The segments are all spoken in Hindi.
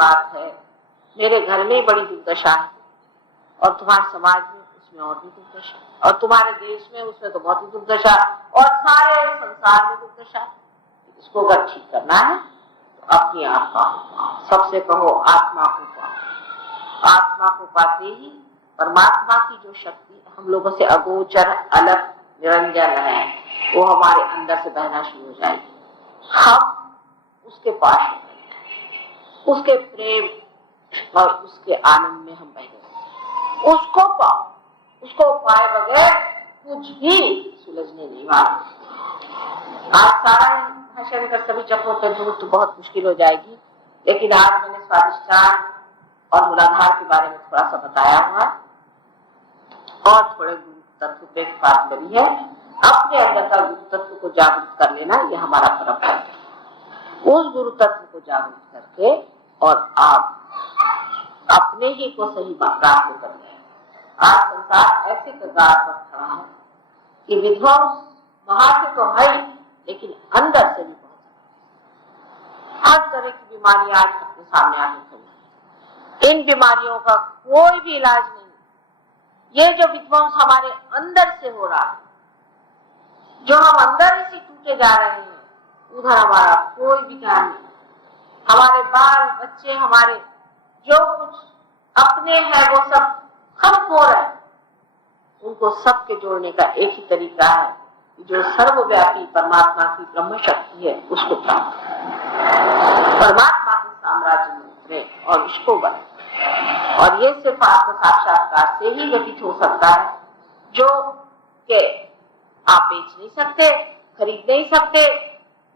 बात है, मेरे घर में बड़ी दुर्दशा है और तुम्हारे समाज में उसमें और भी दुर्दशा, और तुम्हारे देश में उसमें तो बहुत ही दुर्दशा, और सारे संसार में दुर्दशा। इसको अगर ठीक करना है तो अपनी आत्मा को पाओ। सबसे कहो आत्मा को पाओ। आत्मा को पाते ही परमात्मा की जो शक्ति हम लोगों से अगोचर, अलग, निरंजन है, वो हमारे अंदर से बहना शुरू हो जाएगी। हम उसके पास हो जाएंगे, उसके प्रेम और उसके आनंद में हम बहेंगे। उसको पाओ, उसको पाए बगैर कुछ भी सुलझने नहीं वाला। आज सारा भाषण कर सभी जगहों पर दूर तो बहुत मुश्किल हो जाएगी, लेकिन आज मैंने स्वादिष्ठान और मूलाधार के बारे में थोड़ा सा बताया हुआ और थोड़े गुरु तत्व पे बात करी है। अपने अंदर का गुरु तत्व को जागृत कर लेना, ये हमारा परम कर्तव्य है। उस गुरु तत्व को जागृत करके और आप अपने ही को सही प्राप्त कर लें। आज संसार ऐसे कगार पर खड़ा है कि विध्वंस वहां से तो है, लेकिन अंदर से भी बहुत हर तरह की बीमारियां आज अपने सामने आने खड़ी। इन बीमारियों का कोई भी इलाज नहीं। ये जो विध्वंस हमारे अंदर से हो रहा है, जो हम अंदर ही से टूटे जा रहे हैं, उधर हमारा कोई भी ध्यान नहीं। हमारे बाल बच्चे, हमारे जो कुछ अपने हैं वो सब खत्म हो रहे हैं। उनको सबके जोड़ने का एक ही तरीका है, जो सर्वव्यापी परमात्मा की ब्रह्म शक्ति है उसको प्राप्त करें, परमात्मा के साम्राज्य में उतरे और उसको बने। और ये सिर्फ आत्म साक्षात्कार से ही घटित हो सकता है, जो के आप बेच नहीं सकते, खरीद नहीं सकते।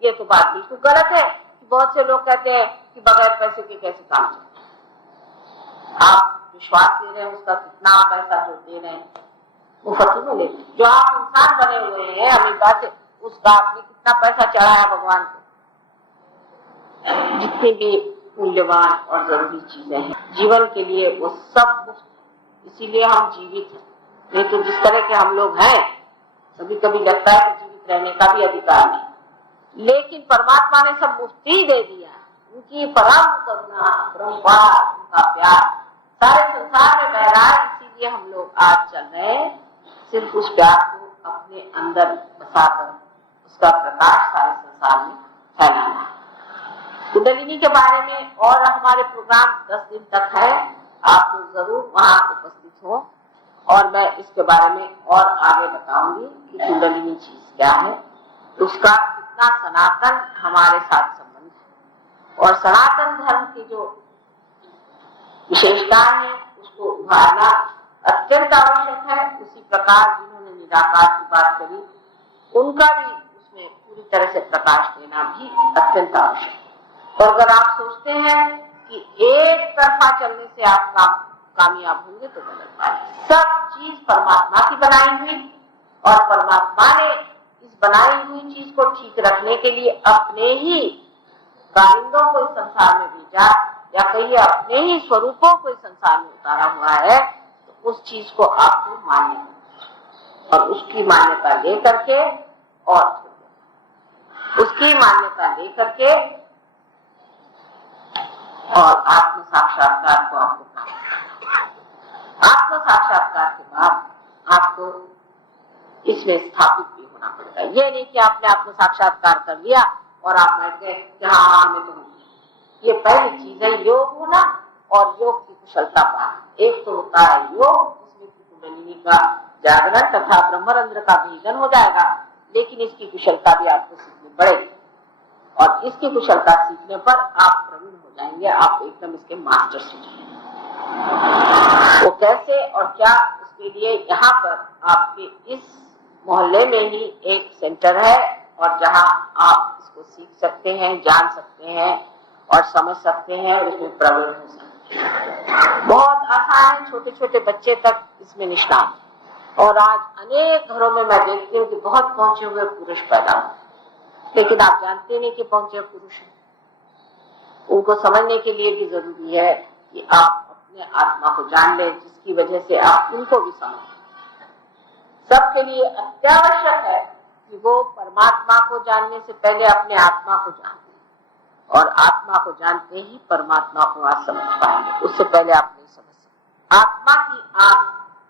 ये तो बात बिल्कुल गलत है कि बहुत से लोग कहते हैं कि बगैर पैसे के कैसे काम चले। आप विश्वास दे रहे हैं, उसका कितना पैसा जो दे रहे हैं वो फटी में ले। जो आप इंसान बने हुए हैं अमेरिका से, उसका आपने कितना पैसा चढ़ाया भगवान को। जितनी भी मूल्यवान और जरूरी चीजें हैं जीवन के लिए, वो सब मुफ्त, इसीलिए हम जीवित हैं। नहीं तो जिस तरह के हम लोग हैं, कभी कभी लगता है कि जीवित रहने का भी अधिकार नहीं, लेकिन परमात्मा ने सब मुफ्ती दे दिया। उनकी परम करुणा, परम्पार, उनका प्यार सारे संसार में बह रहा है। इसीलिए हम लोग आज चल रहे हैं सिर्फ उस प्यार को अपने अंदर बसाकर उसका प्रकाश सारे संसार में फैलाना है। कुंडलिनी के बारे में और हमारे प्रोग्राम 10 दिन तक है, आप लोग जरूर वहां उपस्थित हो और मैं इसके बारे में और आगे बताऊंगी कि कुंडलिनी चीज क्या है, उसका कितना सनातन हमारे साथ संबंध है और सनातन धर्म की जो विशेषताएं है उसको उभारना अत्यंत आवश्यक है। उसी प्रकार जिन्होंने निराकार की बात करी, उनका भी उसमें पूरी तरह से प्रकाश देना भी अत्यंत आवश्यक है। और अगर आप सोचते हैं कि एक तरफा चलने से आप कामयाब होंगे तो गलत बात है। सब चीज परमात्मा की बनाई हुई, और परमात्मा ने इस बनाई हुई चीज को ठीक रखने के लिए अपने ही कारिंदों को इस संसार में भेजा, या कहिए अपने ही स्वरूपों को इस संसार में उतारा हुआ है। तो उस चीज को आपको मानना और उसकी मान्यता लेकर के और उसकी मान्यता लेकर के और आत्म साक्षात्कार को आपको प्राप्त करना। आत्म साक्षात्कार के बाद आपको इसमें स्थापित भी होना पड़ेगा। ये नहीं कि आपने आत्म साक्षात्कार कर लिया और आप बैठ गए कि हाँ हमें तो ये पहली चीज है योग होना और योग की कुशलता पाना। एक तो होता है योग जिसमें कुंडलिनी का जागरण तथा ब्रह्मरंध्र का भेदन हो जाएगा, लेकिन इसकी कुशलता भी आपको सीखनी पड़ेगी और इसकी कुशलता सीखने पर आप प्रवीण हो जाएंगे, आप एकदम इसके मास्टर हो जाएंगे। वो कैसे और क्या, उसके लिए यहाँ पर आपके इस मोहल्ले में ही एक सेंटर है और जहाँ आप इसको सीख सकते हैं, जान सकते हैं और समझ सकते हैं और इसमें प्रवीण हो सकते हैं। बहुत आसान है, छोटे छोटे बच्चे तक इसमें निष्णात। और आज अनेक घरों में मैं देखती हूँ कि बहुत पहुंचे हुए पुरुष पैदा होते, लेकिन आप जानते नहीं कि पहुंचे पुरुष हैं। उनको समझने के लिए भी जरूरी है कि आप अपने आत्मा को जान लें, जिसकी वजह से आप उनको भी समझें। सबके लिए अत्यावश्यक है कि वो परमात्मा को जानने से पहले अपने आत्मा को जान लें। और आत्मा को जानते ही परमात्मा को आप समझ पाएंगे, उससे पहले आप नहीं समझ सकते। आत्मा की आंख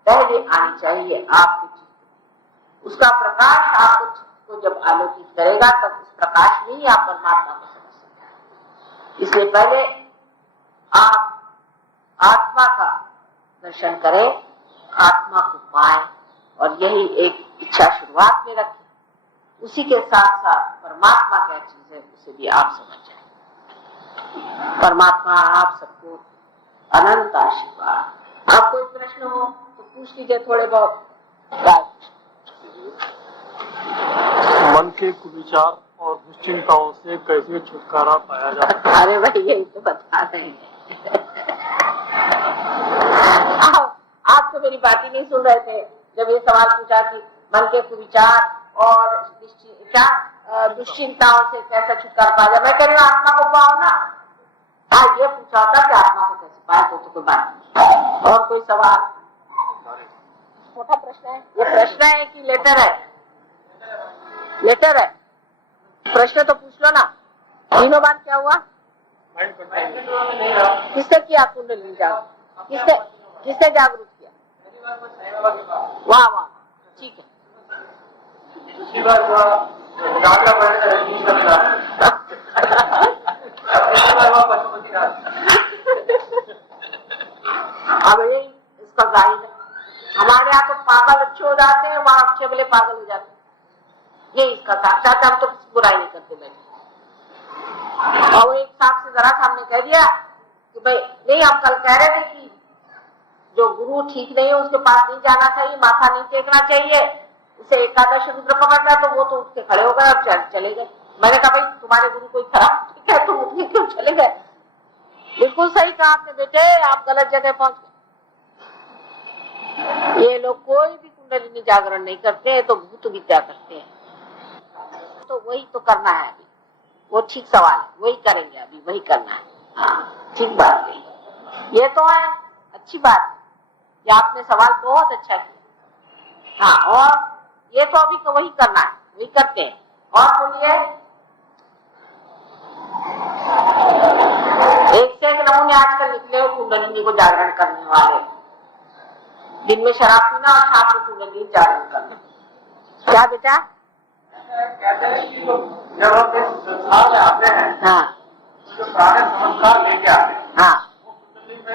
पहले आनी चाहिए आपके चित्त में, उसका प्रकाश आपको चित्त को जब आलोकित करेगा तब उस प्रकाश में ही आप परमात्मा को समझ सकते। इसलिए पहले आप आत्मा का दर्शन करें, आत्मा को पाएं, और यही एक इच्छा शुरुआत में रखें। उसी के साथ साथ परमात्मा क्या चीज है उसे भी आप समझ जाए। परमात्मा आप सबको अनंत आशीर्वाद। आप कोई प्रश्न हो तो पूछ लीजिए थोड़े बहुत। मन के कुविचार और दुश्चिंताओं से कैसे छुटकारा पाया जाता है? अरे भाई यही तो बता रहे हैं। आप तो मेरी बात ही नहीं सुन रहे थे जब ये सवाल पूछा कि मन के कुविचार और दुश्चिंताओं से कैसे छुटकारा पाया जाए। मैं कह रही हूँ आत्मा को पाओ ना। हाँ, ये पूछा होता कि आत्मा को कैसे पाए, तो कोई बात नहीं। और कोई सवाल? छोटा प्रश्न है ये? प्रश्न है कि लेटर है? लेटर है। प्रश्न तो पूछ लो ना। तीनों बार क्या हुआ? किससे किया कुंडली जागरूक? किससे जागरूक किया? वाह वाह, ठीक है। अब ये इसका जाहिर है। हमारे यहाँ तो पागल अच्छे हो जाते हैं, वहां अच्छे भले पागल हो जाते हैं। ये इसका साक्षात। हम तो किसी बुराई नहीं करते बैठे। और वो एक साथ से जरा सामने कह दिया कि भाई नहीं, हम कल कह रहे थे कि जो गुरु ठीक नहीं है उसके पास नहीं जाना चाहिए, माथा नहीं टेकना चाहिए, उसे एकादश रुद्र पकड़ना है, तो वो तो उठ के खड़े हो गए और चले गए। मैंने कहा भाई तुम्हारे गुरु कोई खराब ठीक है, तुम उठ के क्यों चले गए? बिल्कुल सही कहा आपने बेटे, आप गलत जगह पहुंच गए। ये लोग कोई भी कुंडलिनी जागरण नहीं करते, तो भूत विद्या करते हैं। तो वही तो करना है अभी, वो ठीक सवाल है, वही करेंगे अभी, वही करना है। हाँ ठीक बात है, ये तो है अच्छी बात है। ये आपने सवाल बहुत अच्छा किया। हाँ, और ये तो अभी तो वही करना है, वही करते हैं। और बोलिए, एक से एक नमूने आजकल निकले हो कुंडलिनी को जागरण करने वाले। दिन में शराब पीना और शाम को कुंडलिनी जागरण करना। क्या बेटा? कहते हैं कि जब हम इस संसार में आते हैं, हाँ, जो पुराने संस्कार लेके आते हैं, हाँ, वो कुंडली में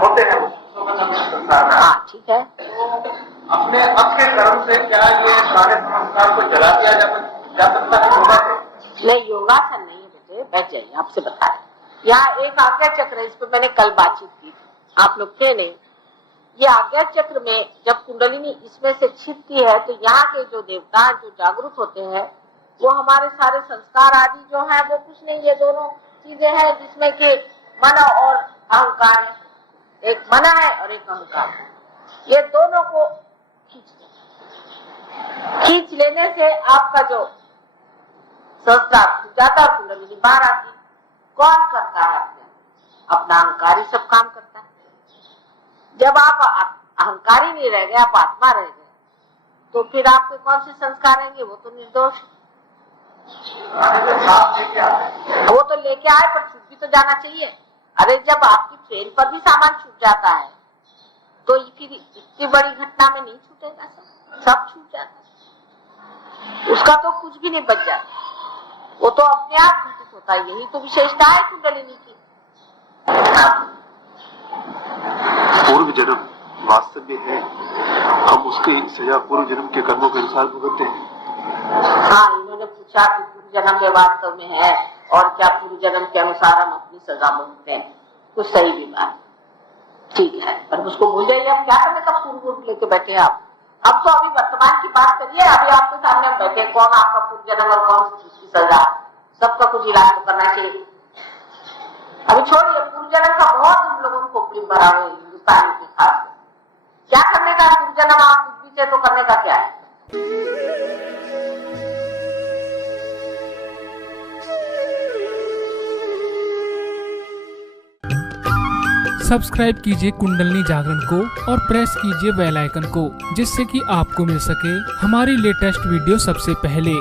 होते हैं संसार में। हाँ ठीक है। तो अपने अब के कर्म से क्या ये पुराने संस्कार को जला दिया जा सकता है योगा से? नहीं, योगासन नहीं है बेटे, बैठ जाइए, आपसे बता रहे। यहाँ एक आज्ञा चक्र है, इस पर मैंने कल बातचीत की थी, आप लोग थे नहीं। ये आज्ञा चक्र में जब कुंडलिनी इसमें से छिपती है तो यहाँ के जो देवता जो जागरूक होते हैं वो हमारे सारे संस्कार आदि जो है वो कुछ नहीं, ये दोनों चीजें हैं जिसमें कि मन और अहंकार है। एक मन है और एक अहंकार है। ये दोनों को खींच लेने से आपका जो संस्कार जाता है, कुंडलिनी बाहर आती। कौन करता है? अपना अहंकार ही सब काम करता है। जब आप अहंकारी नहीं रह गए, आप आत्मा रह गए, तो फिर आपके कौन से संस्कार रहेंगे? वो तो निर्दोष। वो तो लेके आए पर छूट भी तो जाना चाहिए। अरे जब आपकी ट्रेन पर भी सामान छूट जाता है तो फिर इतनी बड़ी घटना में नहीं छूटेगा? सब छूट जाता है, उसका तो कुछ भी नहीं बच जाता, वो तो अपने आप घटित होता है। यही तो विशेषता है कुंडलिनी की। पूर्व जन्म वास्तव्य है, हम उसकी सजा पूर्व जन्म के कर्मों के अनुसार भुगतते हैं। हाँ, इन्होंने पूछा कि पूर्व जन्म में वास्तव में है और क्या पूर्व जन्म के अनुसार हम अपनी सजा भुगतते हैं? कुछ सही भी बात, ठीक है, पर उसको भूल जाइए। अब क्या करने का पूर्व लेके बैठे आप? अब तो अभी वर्तमान की बात करिए। अभी आपके सामने हम बैठे, कौन आपका पूर्व जन्म और कौन उसकी सजा, सबका कुछ इलाज तो करना चाहिए। अभी छोड़िए, पूर्व जन्म का बहुत हम लोगों को खोपड़ी भरा हुआ है हिंदुस्तान के खास में। क्या करने का पूर्व जन्म? आप कुछ भी से तो करने का क्या है? सब्सक्राइब कीजिए कुंडलिनी जागरण को और प्रेस कीजिए बेल आइकन को, जिससे कि आपको मिल सके हमारी लेटेस्ट वीडियो सबसे पहले।